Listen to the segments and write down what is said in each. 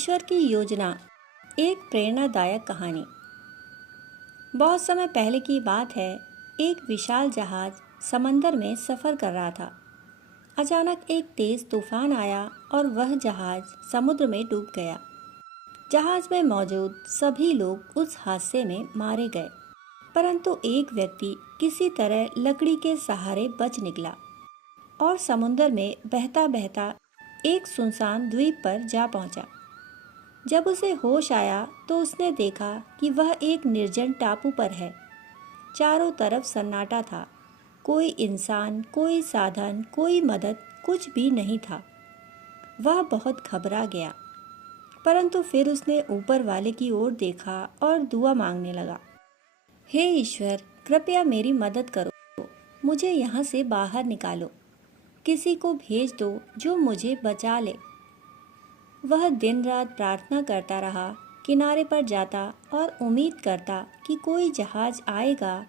ईश्वर की योजना। एक प्रेरणादायक कहानी। बहुत समय पहले की बात है। एक विशाल जहाज समंदर में सफ़र कर रहा था। अचानक एक तेज तूफान आया और वह जहाज समुद्र में डूब गया। जहाज में मौजूद सभी लोग उस हादसे में मारे गए, परंतु एक व्यक्ति किसी तरह लकड़ी के सहारे बच निकला और समुद्र में बहता बहता एक सुनसान द्वीप पर जा पहुंचा। जब उसे होश आया तो उसने देखा कि वह एक निर्जन टापू पर है। चारों तरफ सन्नाटा था। कोई इंसान, कोई साधन, कोई मदद, कुछ भी नहीं था। वह बहुत घबरा गया, परंतु फिर उसने ऊपर वाले की ओर देखा और दुआ मांगने लगा। हे ईश्वर, कृपया मेरी मदद करो, मुझे यहाँ से बाहर निकालो। किसी को भेज दो जो मुझे बचा ले। वह दिन रात प्रार्थना करता रहा, किनारे पर जाता और उम्मीद करता कि कोई जहाज आएगा,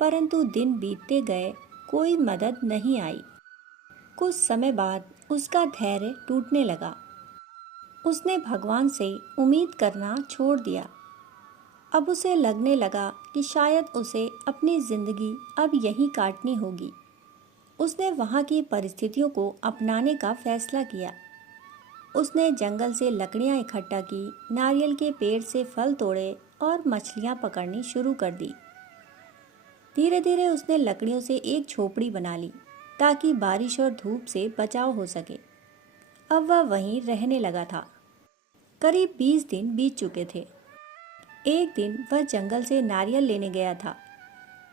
परंतु दिन बीतते गए, कोई मदद नहीं आई। कुछ समय बाद उसका धैर्य टूटने लगा। उसने भगवान से उम्मीद करना छोड़ दिया। अब उसे लगने लगा कि शायद उसे अपनी जिंदगी अब यहीं काटनी होगी। उसने वहाँ की परिस्थितियों को अपनाने का फैसला किया। उसने जंगल से लकड़ियाँ इकट्ठा की, नारियल के पेड़ से फल तोड़े और मछलियाँ पकड़नी शुरू कर दी। धीरे धीरे उसने लकड़ियों से एक झोपड़ी बना ली ताकि बारिश और धूप से बचाव हो सके। अब वह वहीं रहने लगा था। करीब 20 दिन बीत चुके थे। एक दिन वह जंगल से नारियल लेने गया था।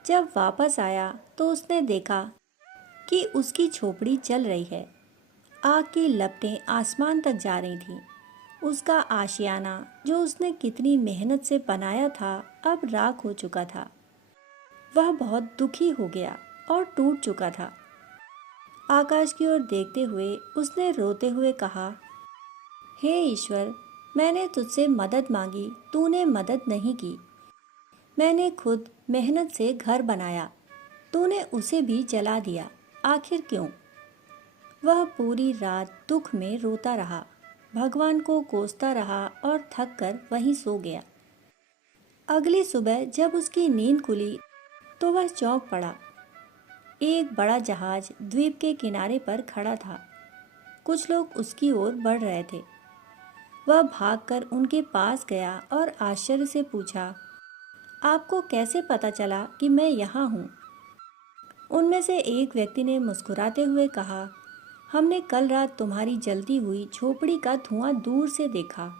जब वापस आया तो उसने देखा कि उसकी झोपड़ी जल रही है। आग की लपटें आसमान तक जा रही थीं। उसका आशियाना, जो उसने कितनी मेहनत से बनाया था, अब राख हो चुका था। वह बहुत दुखी हो गया और टूट चुका था। आकाश की ओर देखते हुए उसने रोते हुए कहा, हे ईश्वर, मैंने तुझसे मदद मांगी, तूने मदद नहीं की। मैंने खुद मेहनत से घर बनाया, तूने उसे भी जला दिया। आखिर क्यों? वह पूरी रात दुख में रोता रहा, भगवान को कोसता रहा और थक कर वहीं सो गया। अगली सुबह जब उसकी नींद खुली तो वह चौंक पड़ा। एक बड़ा जहाज द्वीप के किनारे पर खड़ा था। कुछ लोग उसकी ओर बढ़ रहे थे। वह भागकर उनके पास गया और आश्चर्य से पूछा, आपको कैसे पता चला कि मैं यहाँ हूँ? उनमें से एक व्यक्ति ने मुस्कुराते हुए कहा, हमने कल रात तुम्हारी जलती हुई झोपड़ी का धुआं दूर से देखा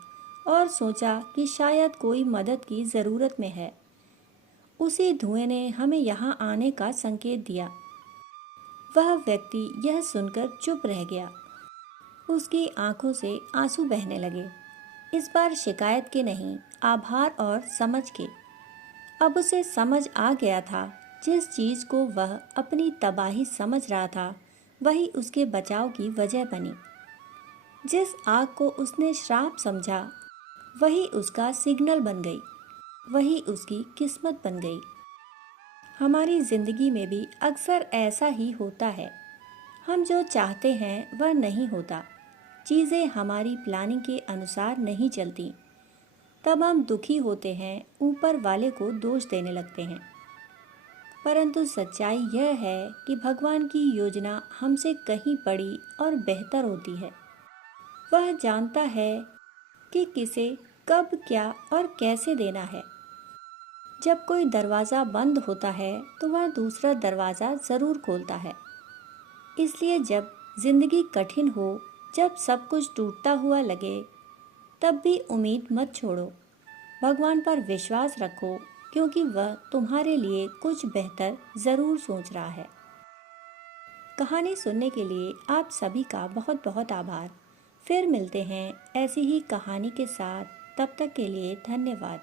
और सोचा कि शायद कोई मदद की ज़रूरत में है। उसी धुएं ने हमें यहाँ आने का संकेत दिया। वह व्यक्ति यह सुनकर चुप रह गया। उसकी आंखों से आंसू बहने लगे, इस बार शिकायत के नहीं, आभार और समझ के। अब उसे समझ आ गया था, जिस चीज़ को वह अपनी तबाही समझ रहा था, वही उसके बचाव की वजह बनी। जिस आग को उसने श्राप समझा, वही उसका सिग्नल बन गई, वही उसकी किस्मत बन गई। हमारी ज़िंदगी में भी अक्सर ऐसा ही होता है। हम जो चाहते हैं वह नहीं होता। चीज़ें हमारी प्लानिंग के अनुसार नहीं चलती। तब हम दुखी होते हैं, ऊपर वाले को दोष देने लगते हैं। परंतु सच्चाई यह है कि भगवान की योजना हमसे कहीं बड़ी और बेहतर होती है। वह जानता है कि किसे कब, क्या और कैसे देना है। जब कोई दरवाज़ा बंद होता है तो वह दूसरा दरवाज़ा ज़रूर खोलता है। इसलिए जब ज़िंदगी कठिन हो, जब सब कुछ टूटता हुआ लगे, तब भी उम्मीद मत छोड़ो। भगवान पर विश्वास रखो, क्योंकि वह तुम्हारे लिए कुछ बेहतर ज़रूर सोच रहा है। कहानी सुनने के लिए आप सभी का बहुत बहुत आभार। फिर मिलते हैं ऐसी ही कहानी के साथ। तब तक के लिए धन्यवाद।